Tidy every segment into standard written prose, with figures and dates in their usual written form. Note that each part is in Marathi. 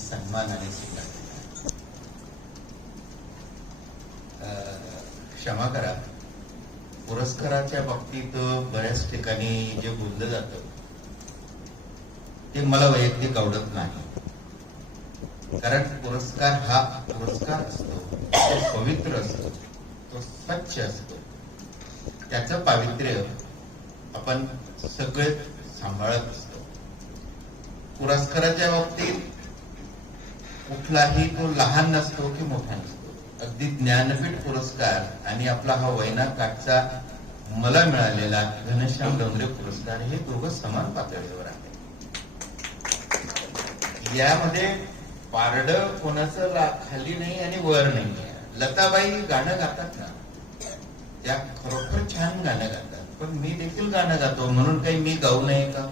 सन्मानाने स्वीकारले. क्षमा करा, पुरस्काराच्या बाबतीत बऱ्याच ठिकाणी जे बोललं जातं ते मला वैयक्तिक आवडत नाही. कारण पुरस्कार हा पुरस्कार असतो, तो पवित्र असतो, तो स्वच्छ असतो. त्याचं पावित्र्य आपण सगळे सांभाळत असतो. पुरस्काराच्या बाबतीत कुठलाही तो लहान नसतो की मोठा नसतो. अगदी ज्ञानपीठ पुरस्कार आणि आपला हा वैनाड काठचा मला मिळालेला घनश्याम डोंगरे पुरस्कार हे दोघं समान पातळीवर आहे. यामध्ये पारड कोणाचं खाली नाही आणि वर नाही आहे. लताबाई गाणं गातात ना, त्या खरोखर छान गाणं गातात, पण मी देखील गाणं गातो म्हणून काही मी गाऊ नये का?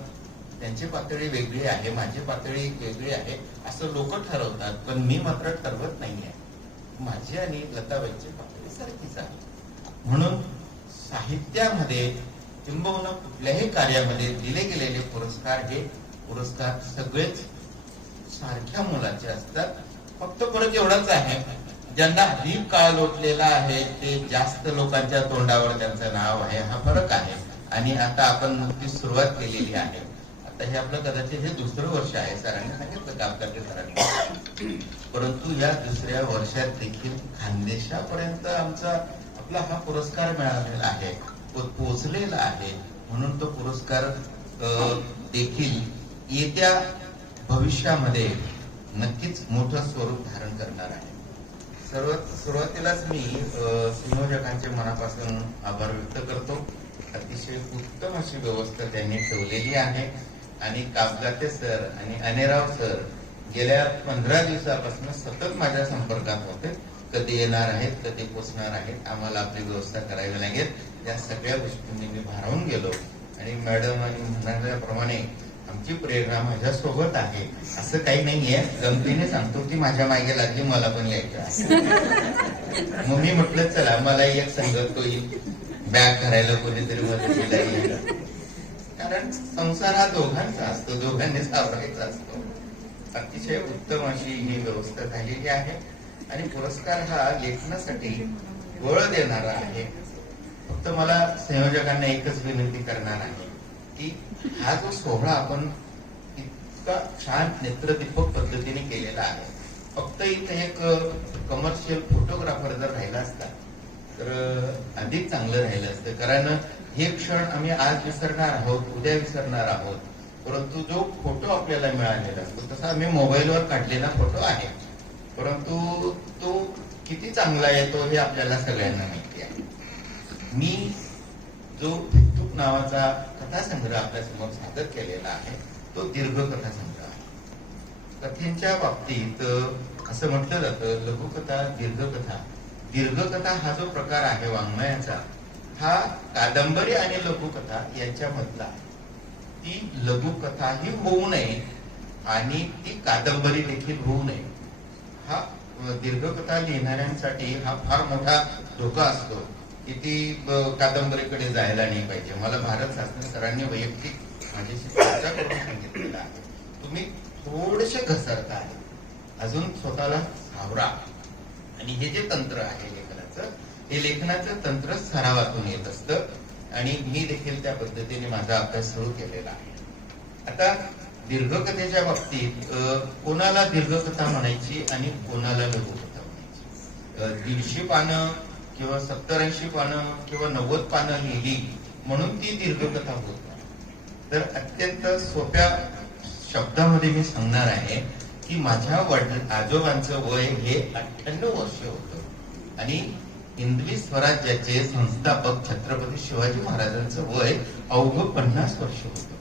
त्यांची पातळी वेगळी आहे, माझी पातळी वेगळी आहे असं लोक ठरवतात, पण मी मात्र ठरवत नाहीये. माझी आणि लताबाईची पातळी सारखीच आहे. म्हणून साहित्यामध्ये किंबहुना कुठल्याही कार्यामध्ये दिले गेलेले पुरस्कार हे पुरस्कार सगळेच सारख्या मुलाचे असतात. फक्त फरक एवढाच आहे, ज्यांना अधिक काळ लोटलेला आहे ते जास्त लोकांच्या तोंडावर त्यांचं नाव आहे, हा फरक आहे. आणि आता आपण नुकतीच सुरुवात केलेली आहे. आता हे आपलं कदाचित हे दुसरं वर्ष आहे, सरांनी सांगितलं कामकाजी सरांनी, परंतु या दुसऱ्या वर्षात देखील खानदेशापर्यंत आपला हा पुरस्कार मिळालेला आहे, पोचलेला आहे. म्हणून तो पुरस्कार देखील येत्या भविष्यामध्ये नक्कीच मोठं स्वरूप धारण करणार आहे. सुरुवातीलाच मी संयोजकांचे मनापासून आभार व्यक्त करतो. अतिशय उत्तम अशी व्यवस्था त्यांनी ठेवलेली आहे. आणि कापगाते सर आणि अनेराव सर गेल्या 15 दिवसापासून सतत माझ्या संपर्कात होते. कधी येणार आहेत, कधी पोचणार आहेत, आम्हाला आपली व्यवस्था करावी लागेल. या सगळ्या गोष्टींनी मी भारावून गेलो. आणि मॅडम आणि म्हणाल्याप्रमाणे आमची प्रेरणा माझ्या सोबत आहे असं काही नाहीये. गमतीने सांगतो ती माझ्या मागे लागली, मला पण यायचं. मग मी म्हटलं चला मला एक संगत होईल, बॅग करायला कोणीतरी मदतीला येईल. कारण संसार हा दोघांचा असतो, दोघांनी सावरायचा असतो. अतिशय उत्तम अशी ही व्यवस्था झालेली आहे. आणि पुरस्कार हा लेखनासाठी बळ देणारा आहे. फक्त मला संयोजकांना एकच विनंती करणार आहे की हा जो सोहळा आपण इतका छान नेत्रदीपक पद्धतीने केलेला आहे, फक्त इथे एक कमर्शियल फोटोग्राफर जर राहिला असता तर अधिक चांगलं राहिलं असतं. कारण हे क्षण आम्ही आज विसरणार आहोत, उद्या विसरणार आहोत. परंतु जो फोटो आपल्याला मिळालेला असतो तसा आम्ही मोबाईलवर काढलेला फोटो आहे, परंतु तो किती चांगला येतो हे आपल्याला सगळ्यांना माहिती आहे. मी जो भित्तूक नावाचा कथासंग्रह आपल्या समोर सादर केलेला आहे तो दीर्घ कथासंग्रह आहे. कथेच्या बाबतीत असं म्हटलं जातं लघुकथा, दीर्घकथा. दीर्घकथा हा जो प्रकार आहे वाङ्मयाचा, हा कादंबरी आणि लघुकथा यांच्यामधला आहे. ती लघुकथाही होऊ नये आणि ती कादंबरी देखील होऊ नये. हा दीर्घकथा लिहिणाऱ्यांसाठी हा फार मोठा धोका असतो की ती कादंबरीकडे जायला नाही पाहिजे. मला भारत शास्त्री सरांनी वैयक्तिक माझ्याशी चर्चा करून सांगितलेलं आहे, तुम्ही थोडेसे घसरता आहे, अजून स्वतःला सावरा. आणि हे जे तंत्र आहे लेखनाचं, हे लेखनाचं तंत्र सरावातून येत असतं. आणि मी देखील त्या पद्धतीने माझा अभ्यास सुरू केलेला आहे. आता दीर्घकथेच्या बाबतीत कोणाला दीर्घकथा म्हणायची आणि कोणाला लघुकथा म्हणायची. 150 पानं किंवा 70-80 पानं किंवा 90 पानं लिहिली म्हणून ती दीर्घकथा होत नाही. तर अत्यंत सोप्या शब्दामध्ये मी सांगणार आहे की माझ्या आजोबांचं वय हे 98 वर्ष होतं आणि हिंदवी स्वराज्याचे संस्थापक छत्रपती शिवाजी महाराजांचं वय अवघं 50 वर्ष होतं.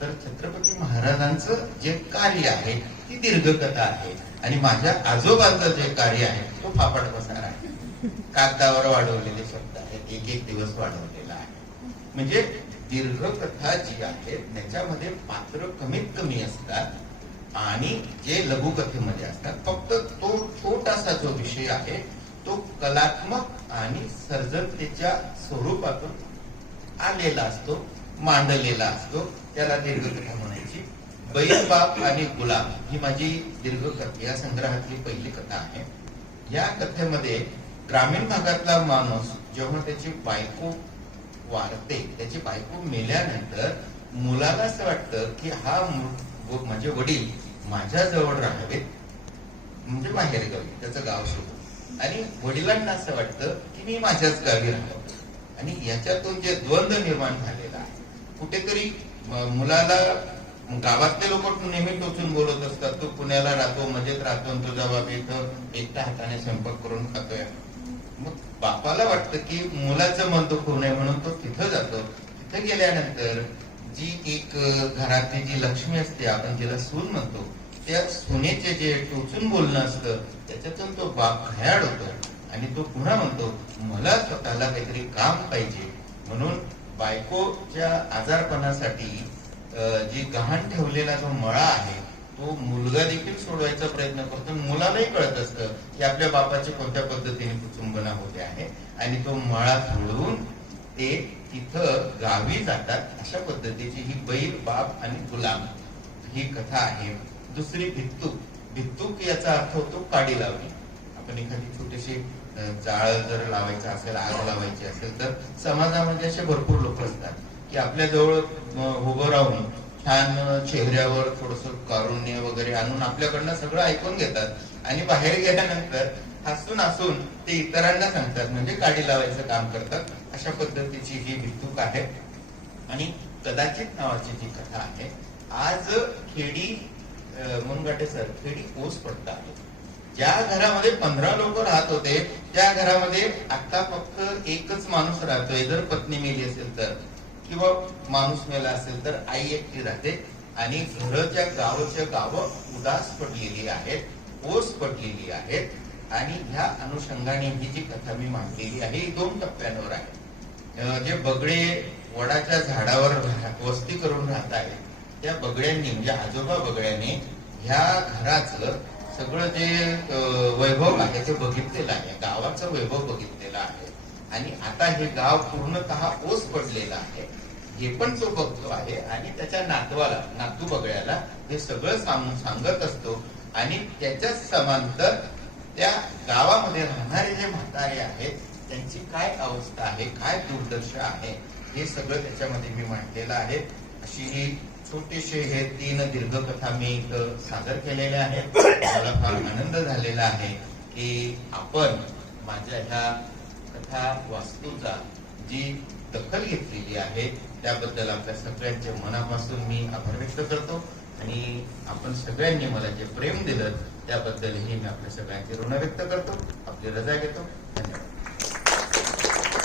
तर छत्रपती महाराजांचं जे कार्य आहे ती दीर्घकथा आहे आणि माझ्या आजोबांचं जे कार्य आहे तो फापट पसार आहे. कागदावर वाढवलेले शब्द आहेत, एक दिवस वाढवलेला आहे. म्हणजे दीर्घकथा जी आहे त्याच्यामध्ये पात्र कमीत कमी असतात आणि जे लघुकथेमध्ये असतात फक्त तो छोटासा जो विषय आहे तो कलात्मक आणि सर्जनतेच्या स्वरूपातून आलेला असतो, मांडलेला असतो. त्याला दीर्घकथा म्हणायची. बैल बाप आणि गुलाम ही माझी दीर्घ कथा, या संग्रहातली पहिली कथा आहे. या कथेमध्ये ग्रामीण भागातला माणूस जेव्हा त्याची बायको वारते, त्याची बायको मेल्यानंतर मुलाला असं वाटतं की हा माझे वडील माझ्या जवळ राहावेत, म्हणजे बाहेर गावी, त्याचं गाव सोडून, आणि वडिलांना असं वाटतं की मी माझ्याच गावी राहावं. आणि याच्यातून जे द्वंद्व निर्माण झालेला आहे, कुठेतरी मुलाला गावातले लोक नेहमी टोचून बोलत असतात, तू पुण्याला राहतो, मजेत राहतो, आणि तुझा बाप इथं एकट्या हाताने स्वयंपाक करून खातोय. मग बापाला वाटतं की मुलाचं मन दुखवू नये म्हणून तो तिथं जातो. तिथं गेल्यानंतर जी एक घरातली जी लक्ष्मी असते, आपण जिला सून म्हणतो, त्या सुनेचे जे टोचून बोलणं असतं त्याच्यातून तो बाप घायाळ होतो आणि तो पुन्हा म्हणतो मला स्वतःला काहीतरी काम पाहिजे. म्हणून बायकोच्या आजारपणासाठी जी गहाण ठेवलेला जो मळा आहे तो मुलगा देखील सोडवायचा प्रयत्न करतो. मुलालाही कळत असतं की आपल्या बापाची कोणत्या पद्धतीने कुचुंबना होते आहे, आणि तो मळा सोडून ते तिथं गावी जातात. अशा पद्धतीची ही बैल बाप आणि गुलाम ही कथा आहे. दुसरी भित्तूक. भित्तूक याचा अर्थ होतो काडी लावणी. आपण एखादी छोटीशी जाळ जर लावायचं असेल, आग लावायची असेल, तर समाजामध्ये असे भरपूर लोक असतात की आपल्या जवळ उभं राहून छान चेहऱ्यावर थोडस कारुण्य वगैरे आणून आपल्याकडनं सगळं ऐकून घेतात आणि बाहेर गेल्यानंतर हसून हसून ते इतरांना सांगतात, म्हणजे काडी लावायचं काम करतात. अशा पद्धतीची ही भित्तूक आहे. आणि कदाचित नावाची जी कथा आहे, आज खेडी मुनघाटे सर, खेडी ओस पडता आहे. ज्या घरामध्ये 15 लोक राहत होते त्या घरामध्ये आता फक्त एकच माणूस राहतोय. जर पत्नी मेली असेल तर, किंवा माणूस मेला असेल तर आई एकटी राहते, आणि घरच्या गावच्या गावं उदास पडलेली आहेत, ओस पडलेली आहेत. आणि ह्या अनुषंगाने ही जी कथा मी मांडलेली आहे ही 2 टप्प्यांवर आहे. जे बगडे वडाच्या झाडावर वस्ती करून राहत आहेत, त्या बगड्यांनी, म्हणजे आजोबा बगड्याने ह्या घराचं सगळं जे वैभव आहे ते बघितलेलं आहे, गावाचं वैभव बघितलेलं आहे. आणि आता हे गाव पूर्णतः ओस पडलेलं आहे हे पण तो बघतो आहे. आणि त्याच्या नातवाला, नातू बगड्याला हे सगळं सांगत असतो. आणि त्याच्याच समांतर त्या गावामध्ये राहणारे जे म्हातारे आहेत त्यांची काय अवस्था आहे, काय दुर्दशा आहे, हे सगळं त्याच्यामध्ये मी मांडलेलं आहे. अशी ही छोटेसे हे 3 दीर्घ कथा मी सादर केलेल्या आहेत. मला फार आनंद झालेला आहे की आपण माझ्या ह्या कथा वास्तूचा जी दखल घेतलेली आहे त्याबद्दल आपल्या सगळ्यांचे मनापासून मी आभार व्यक्त करतो. आणि आपण सगळ्यांनी मला जे प्रेम दिलं त्याबद्दलही मी आपल्या सगळ्यांचे ऋण व्यक्त करतो. आपली रजा घेतो.